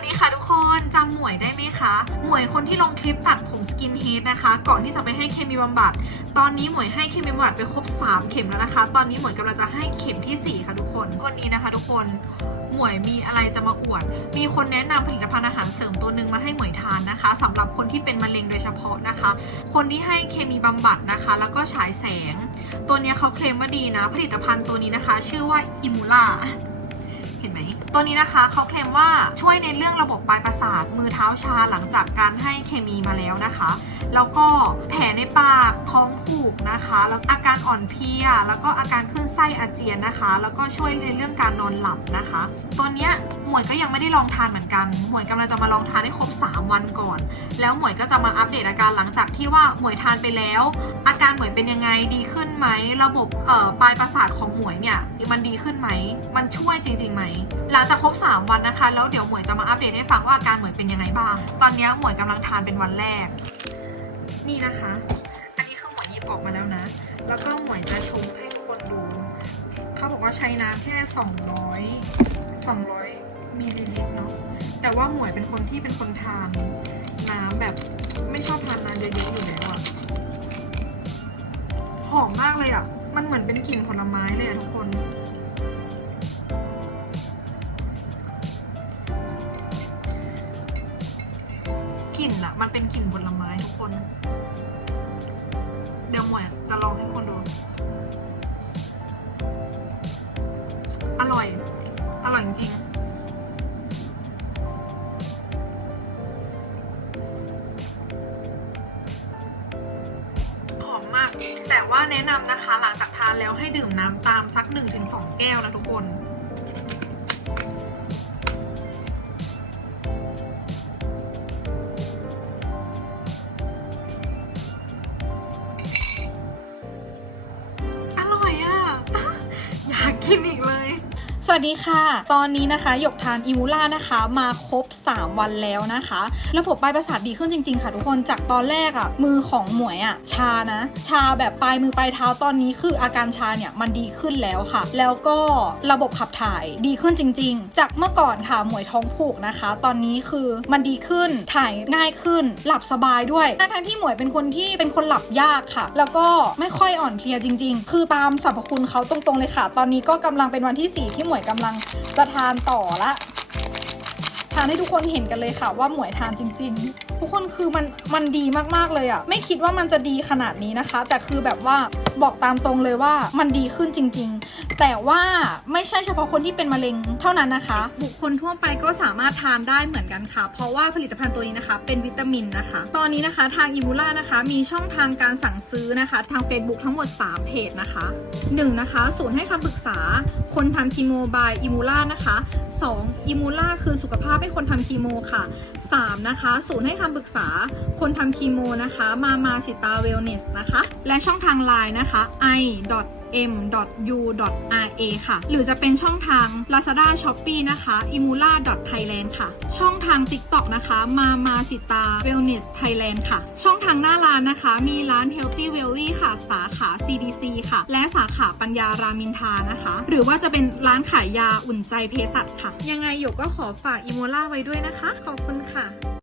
วัสดีค่ะทุกคนจำหมวยได้ไหมคะ หมวยคนที่ลงคลิปตัดผมสกินเฮดนะคะ ก่อนที่จะไปให้เคมีบำบัด ตอนนี้หมวยให้เคมีบำบัดไปครบ 3 เข็มแล้วนะคะ ตอนนี้หมวยกำลังจะให้เข็มทีสี่4 ค่ะทุกคน วันนี้นะคะ ทุกคนหมวยมีอะไรจะมาอวด มีคนแนะนำผลิตภัณฑ์อาหารเสริมตัวหนึ่งมาให้หมวยทานนะคะสำหรับคนที่เป็นมะเร็งโดยเฉพาะนะคะ คนที่ให้เคมีบำบัดนะคะ แล้วก็ฉายแสง ตัวนี้เขาเคลมว่าดีนะ ผลิตภัณฑ์ตัวนี้นะคะ ชื่อว่าอิมูล่า เห็นไหม ตัวนี้นะคะเขาเคลมว่าช่วยในเรื่องระบบปลายประสาทมือเท้าชาหลังจากการให้เคมีมาแล้วนะคะ แล้วก็แผลในปากท้องผูกนะคะ แล้วอาการอ่อนเพลีย แล้วก็อาการขึ้นไส้อาเจียนนะคะ แล้วก็ช่วยในเรื่องการนอนหลับนะคะ ตัวเนี้ยหมวยก็ยังไม่ได้ลองทานเหมือนกัน หมวยกำลังจะมาลองทานให้ครบ 3 วันก่อน แล้วหมวยก็จะมาอัปเดตอาการหลังจากที่ว่าหมวยทานไปแล้ว อาการหมวยเป็นยังไงดีขึ้นไหม ระบบปลายประสาทของหมวยเนี่ยมันดีขึ้นไหม มันช่วย จริงไหม หลังจากครบ 3 วันนะคะ แล้วเดี๋ยวหมวยจะมาอัปเดตให้ฟังว่าอาการหมวยเป็นยังไงบ้าง ตอนนี้หมวยกำลังทานเป็นวันแรก นี่นะคะ อันนี้คือหมวยหยิบออกมาแล้วนะ แล้วก็หมวยจะชงให้ทุกคนดู เขาบอกว่าใช้น้ำแค่ 200 200มิลลิลิตรเนาะ แต่ว่าหมวยเป็นคนที่เป็นคนทานน้ำแบบไม่ชอบทานน้ำเยอะๆอยู่แล้วอะหอมมากเลยอะมันเหมือนเป็นกลิ่นผลไม้เลยอะทุกคน กลิ่นอะมันเป็นกลิ่นผลไม้ทุกคน เดี๋ยวหมวยจะลองให้คนดู อร่อย อร่อยจริงหอมมาก แต่ว่าแนะนำนะคะ หลังจากทานแล้วให้ดื่มน้ำตามสัก 1-2 แก้วนะทุกคน สวัสดีค่ะ ตอนนี้นะคะ หยกทานอิมูล่านะคะ มาครบ 3 วันแล้วนะคะ ระบบปลายประสาทดีขึ้นจริง ๆ ค่ะทุกคน จากตอนแรกอะ่ะ มือของหมวยอะ่ะ ชานะ ชาแบบปลายมือปลายเท้าตอนนี้คืออาการชาเนี่ย มันดีขึ้นแล้วค่ะ แล้วก็ระบบขับถ่ายดีขึ้นจริง ๆ จากเมื่อก่อนค่ะ หมวยท้องผูกนะคะ ตอนนี้คือมันดีขึ้น ถ่ายง่ายขึ้น หลับสบายด้วย ทั้งที่หมวยเป็นคนที่เป็นคนหลับยากค่ะ แล้วก็ไม่ค่อยอ่อนเพลียจริง ๆ คือตามสรรพคุณเขาตรงๆเลยค่ะ ตอนนี้ก็กำลังเป็นวันที่สี่ที่หมวยกำลังจะทานต่อละ ทานให้ทุกคนเห็นกันเลยค่ะว่าหมวยทานจริง ๆ ทุกคนคือมันมันดีมากๆเลยอะไม่คิดว่ามันจะดีขนาดนี้นะคะ แต่คือแบบว่าบอกตามตรงเลยว่ามันดีขึ้นจริง ๆ แต่ว่าไม่ใช่เฉพาะคนที่เป็นมะเร็งเท่านั้นนะคะ บุคคลทั่วไปก็สามารถทานได้เหมือนกันค่ะ เพราะว่าผลิตภัณฑ์ตัวนี้นะคะ เป็นวิตามินนะคะ ตอนนี้นะคะทางอิมูล่านะคะมีช่องทางการสั่งซื้อนะคะ ทาง Facebook ทั้งหมด 3 เพจนะคะ 1. นะคะศูนย์ให้คำปรึกษาคนทำคีโมบายอิมูล่านะคะ 2. อิมูล่าคือสุขภาพให้คนทำคีโมค่ะ 3. นะคะศูนย์ให้คำปรึกษาคนทำคีโมนะคะ มามาสิตาเวลเนสนะคะ และช่องทางไลน์นะคะ i m.u.ra ค่ะ หรือจะเป็นช่องทาง Lazada Shopee นะคะ imula thailand ค่ะ ช่องทาง TikTok นะคะ มามาสิตา Wellness Thailand ค่ะ ช่องทางหน้าร้านนะคะ มีร้าน Healthy Welly ค่ะ สาขา CDC ค่ะ และสาขาปัญญารามินทานะคะ หรือว่าจะเป็นร้านขายยาอุ่นใจเภสัชค่ะ ยังไงหยกก็ขอฝากอิโมล่าไว้ด้วยนะคะ ขอบคุณค่ะ